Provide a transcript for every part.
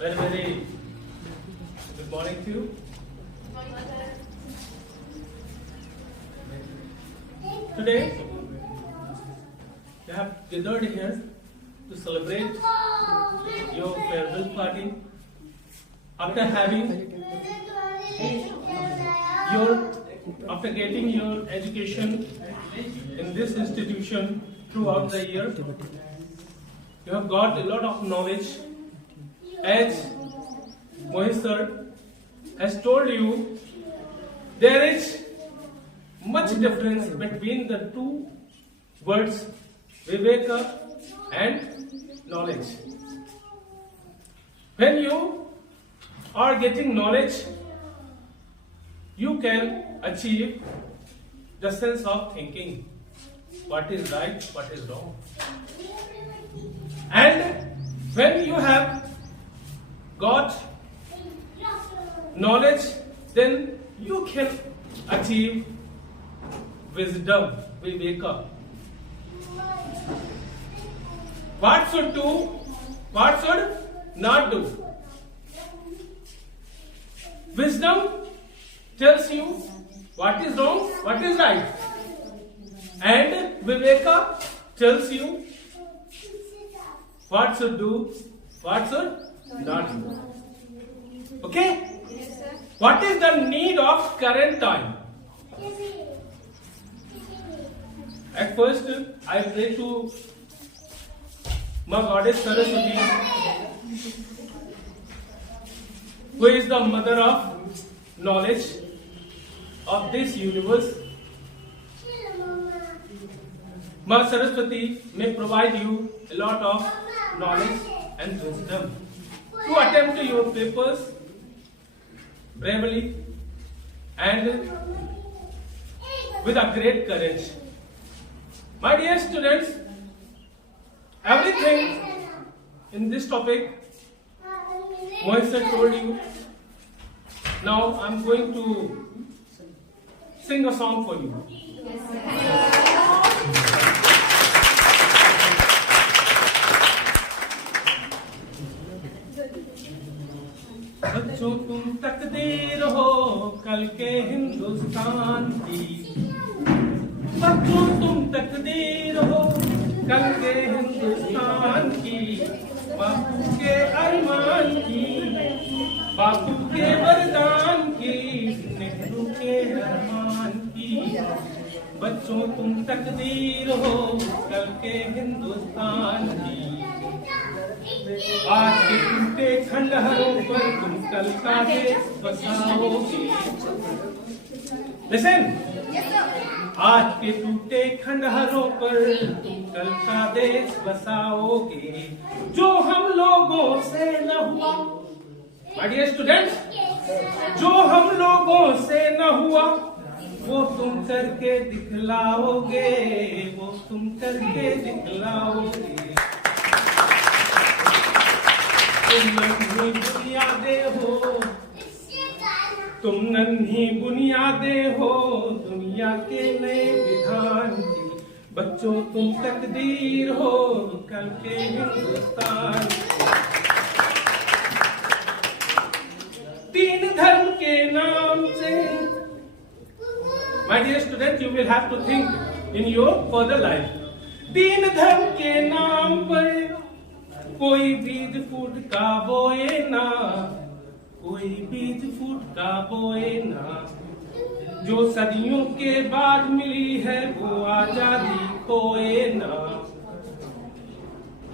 Very good morning to you. Today, we have gathered here to celebrate your farewell party. After getting your education in this institution throughout the year, you have got a lot of knowledge. As Mohit sir has told you, there is much difference between the two words Viveka and knowledge. When you are getting knowledge, you can achieve the sense of thinking what is right, what is wrong. And when you have got knowledge, then you can achieve wisdom, Viveka. What should do, what should not do. Wisdom tells you what is wrong, what is right. And Viveka tells you what should do, what should not do. Okay? Yes, sir. What is the need of current time? At first, I pray to Ma Goddess Saraswati, who is the mother of knowledge of this universe. Ma Saraswati may provide you a lot of knowledge and wisdom to attempt your papers bravely and with a great courage. My dear students, everything in this topic Mohit sir told you. Now I am going to sing a song for you. बच्चों तुम तकदीर हो कल के हिंदुस्तान की। बच्चों तुम तकदीर हो कल के हिंदुस्तान की। बापू के अरमान की, बापू के वरदान की, नेहरू के अरमान की। बच्चों तुम तकदीर हो कल के हिंदुस्तान की। आज के टूटे खंडहरों पर तुम कल का देश बसाओगे। Listen. आज के टूटे खंडहरों पर तुम कल का देश बसाओगे, जो हम लोगों से न हुआ। My dear students, जो हम लोगों से न हुआ वो तुम करके दिखलाओगे, वो तुम करके दिखलाओगे। तुम नन्ही बुनियादें हो, तुम नन्ही बुनियादें हो दुनिया के नए विधान की। बच्चों तुम तकदीर हो कल के हिंदुस्तान। तीन धर्म के नाम से, my dear students, you will have to think in your further life. तीन धर्म के नाम पर कोई बीज फूट का बोए ना, कोई बीज फूट का बोए ना। जो सदियों के बाद मिली है वो आजादी खोए ना।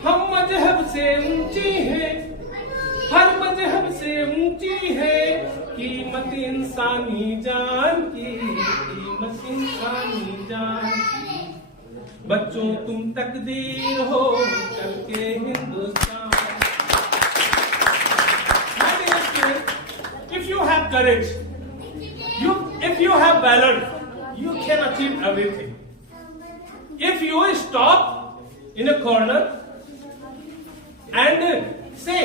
हम मजहब से ऊंची है, हर मजहब से ऊंची है कीमत इंसानी जान की, कीमत इंसानी जान की। बच्चों तुम तकदीर हो कल के Hindustan. If you have courage, if you have valor, you can achieve everything. If you stop in a corner and say,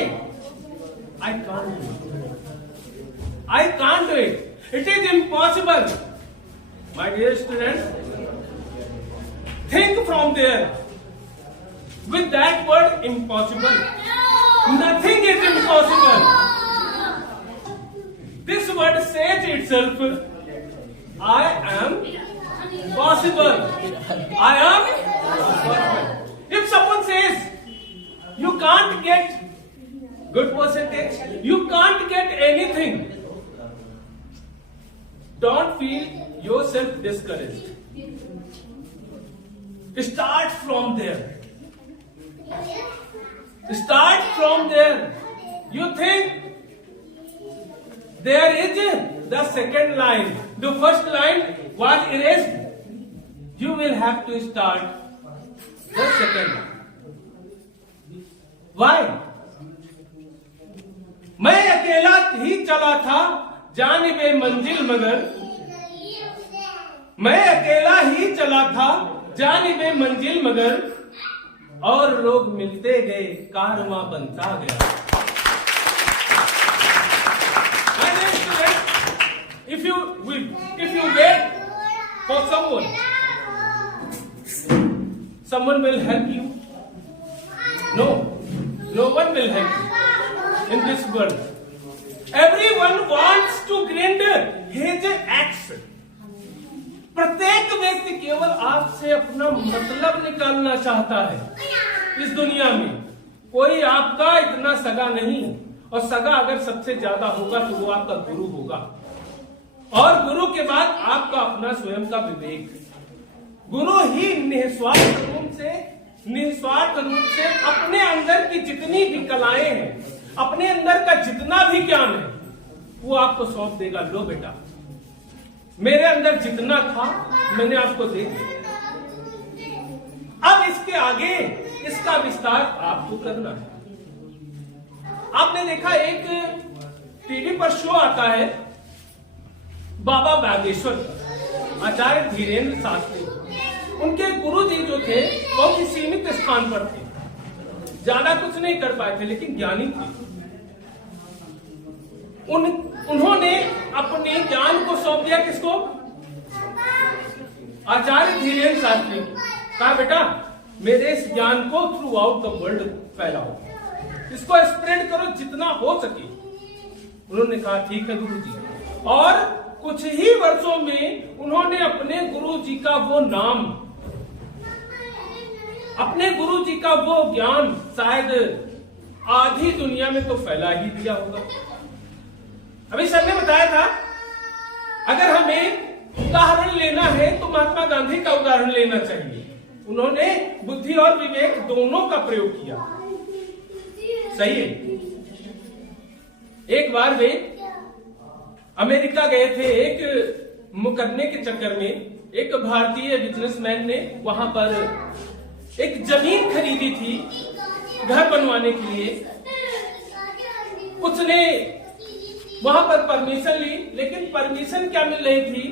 I can't do it, I can't do it, it is impossible. My dear students, think from there. With that word impossible, nothing is impossible. itself, I am possible. I am possible. If someone says you can't get good percentage, you can't get anything, don't feel yourself discouraged. Start from there. Start from there. You think there is the second line. The first line was erased. You will have to start the second line. Why? मैं अकेला ही चला था जानिबे मंजिल मगर, मैं अकेला ही चला था जानिबे मंजिल मगर, और लोग मिलते गए कारवां बनता गया. If you wait for someone will help you. No one will help you in this world. Everyone wants to grind his axe. प्रत्येक व्यक्ति केवल आपसे अपना मतलब निकालना चाहता है. इस दुनिया में कोई आपका इतना सगा नहीं, और सगा अगर सबसे ज्यादा होगा तो वो आपका गुरु होगा, और गुरु के बाद आपका अपना स्वयं का विवेक. गुरु ही निस्वार्थ रूप से अपने अंदर की जितनी भी कलाएं हैं, अपने अंदर का जितना भी ज्ञान है, वो आपको सौंप देगा. लो बेटा, मेरे अंदर जितना था मैंने आपको दे दिया, अब इसके आगे इसका विस्तार आपको करना है. आपने देखा एक टीवी पर शो आता है बाबा बागेश्वर, आचार्य धीरेन्द्र शास्त्री. उनके गुरुजी जो थे बहुत ही सीमित स्थान पर थे, ज्यादा कुछ नहीं कर पाए थे, लेकिन ज्ञानी थे. उन्होंने अपने ज्ञान को सौंप दिया किसको? आचार्य धीरेन्द्र शास्त्री. कहा बेटा मेरे इस ज्ञान को थ्रू आउट द वर्ल्ड फैलाओ, इसको स्प्रेड करो जितना हो सके. उन्होंने कहा ठीक है गुरुजी, और कुछ ही वर्षों में उन्होंने अपने गुरुजी का वो नाम, अपने गुरुजी का वो ज्ञान शायद आधी दुनिया में तो फैला ही दिया होगा. अभी सर ने बताया था अगर हमें उदाहरण लेना है तो महात्मा गांधी का उदाहरण लेना चाहिए. उन्होंने बुद्धि और विवेक दोनों का प्रयोग किया. सही है. एक बार वे अमेरिका गए थे एक मुकदमे के चक्कर में. एक भारतीय बिजनेसमैन ने वहां पर एक जमीन खरीदी थी घर बनवाने के लिए. उसने वहां पर परमिशन ली, लेकिन परमिशन क्या मिल रही थी?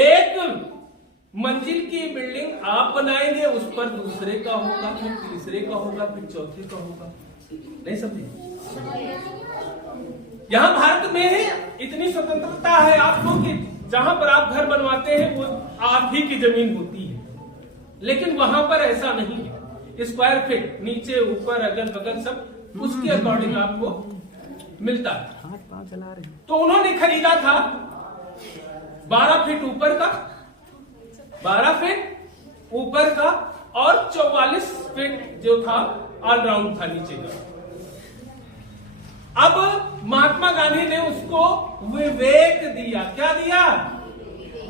एक मंजिल की बिल्डिंग आप बनाएंगे, उस पर दूसरे का होगा, फिर तीसरे का होगा, फिर चौथे का होगा. नहीं समझे? यहाँ भारत में इतनी स्वतंत्रता है आपको कि जहां पर आप घर बनवाते हैं वो आप ही की जमीन होती है, लेकिन वहां पर ऐसा नहीं है. स्क्वायर फीट नीचे ऊपर अगल बगल सब उसके अकॉर्डिंग आपको मिलता है. तो उन्होंने खरीदा था 12 फीट ऊपर का, 12 फीट ऊपर का, और 44 फीट जो था ऑलराउंड था नीचे का. अब महात्मा गांधी ने उसको विवेक दिया. क्या दिया?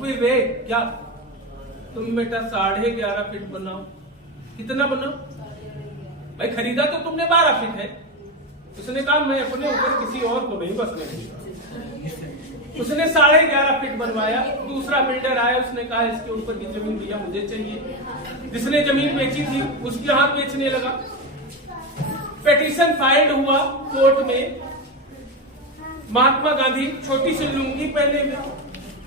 विवेक. क्या तुम बेटा 11.5 फीट बनाओ. कितना बनाओ भाई? खरीदा तो तुमने 12 फीट है. उसने कहा मैं अपने ऊपर किसी और को नहीं बसने दूंगा. उसने 11.5 फीट बनवाया. दूसरा बिल्डर आया, उसने कहा इसके ऊपर की जमीन भैया मुझे चाहिए. जिसने जमीन बेची थी उसके हाथ बेचने लगा. पिटीशन फाइल हुआ कोर्ट में. महात्मा गांधी छोटी सी लुंगी पहने हुए.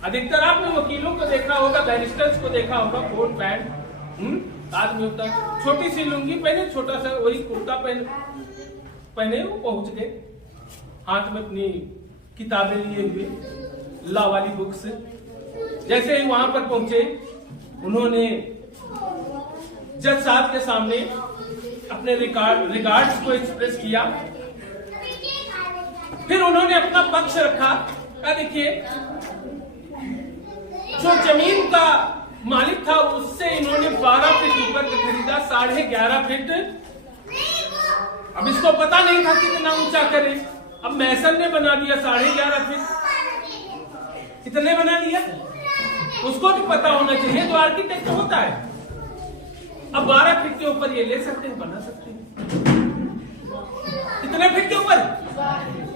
अधिकतर आपने वकीलों को देखा होगा, बैरिस्टर्स को देखा होगा, कोट पैंट आदमी होता, छोटी सी लुंगी पहने, छोटा सा वही कुर्ता पहने वो पहुंच गए. हाथ में अपनी किताबें लिए हुए, लॉ वाली बुक्स. जैसे ही वहां पर पहुंचे उन्होंने जज साहब के सामने अपने रिगार्ड्स को एक्सप्रेस किया. फिर उन्होंने अपना पक्ष रखा देखिए, जो जमीन का मालिक था उससे इन्होंने 12 फीट ऊपर का खरीदा, 11.5 फीट। अब इसको पता नहीं था कितना ऊंचा करे, अब मैसन ने बना दिया 11.5 फीट। कितने बना दिया उसको भी पता होना चाहिए, तो आर्किटेक्ट होता है। अब 12 फीट के ऊपर ये ले सकते हैं, बना सकते हैं। कितने फीट के ऊपर?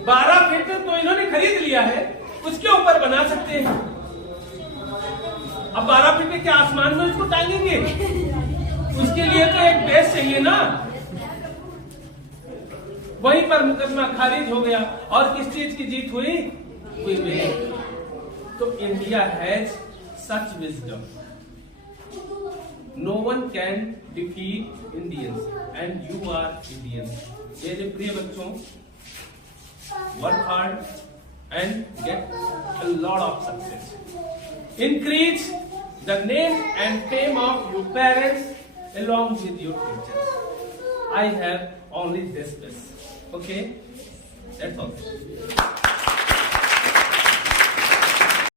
12 फीट तो इन्होंने खरीद लिया है, उसके ऊपर बना सकते हैं। अब 12 फीट के क्या आसमान में उसको टांगेंगे? उसके लिए तो एक बेस चाहिए ना। वहीं पर मुकदमा खारिज हो गया। और किस चीज की जीत हुई? तो India has such wisdom. No one can defeat Indians and you are Indians. मेरे प्रिय बच्चों, work hard and get a lot of success. Increase the name and fame of your parents along with your teachers. I have only this wish. Okay? That's all.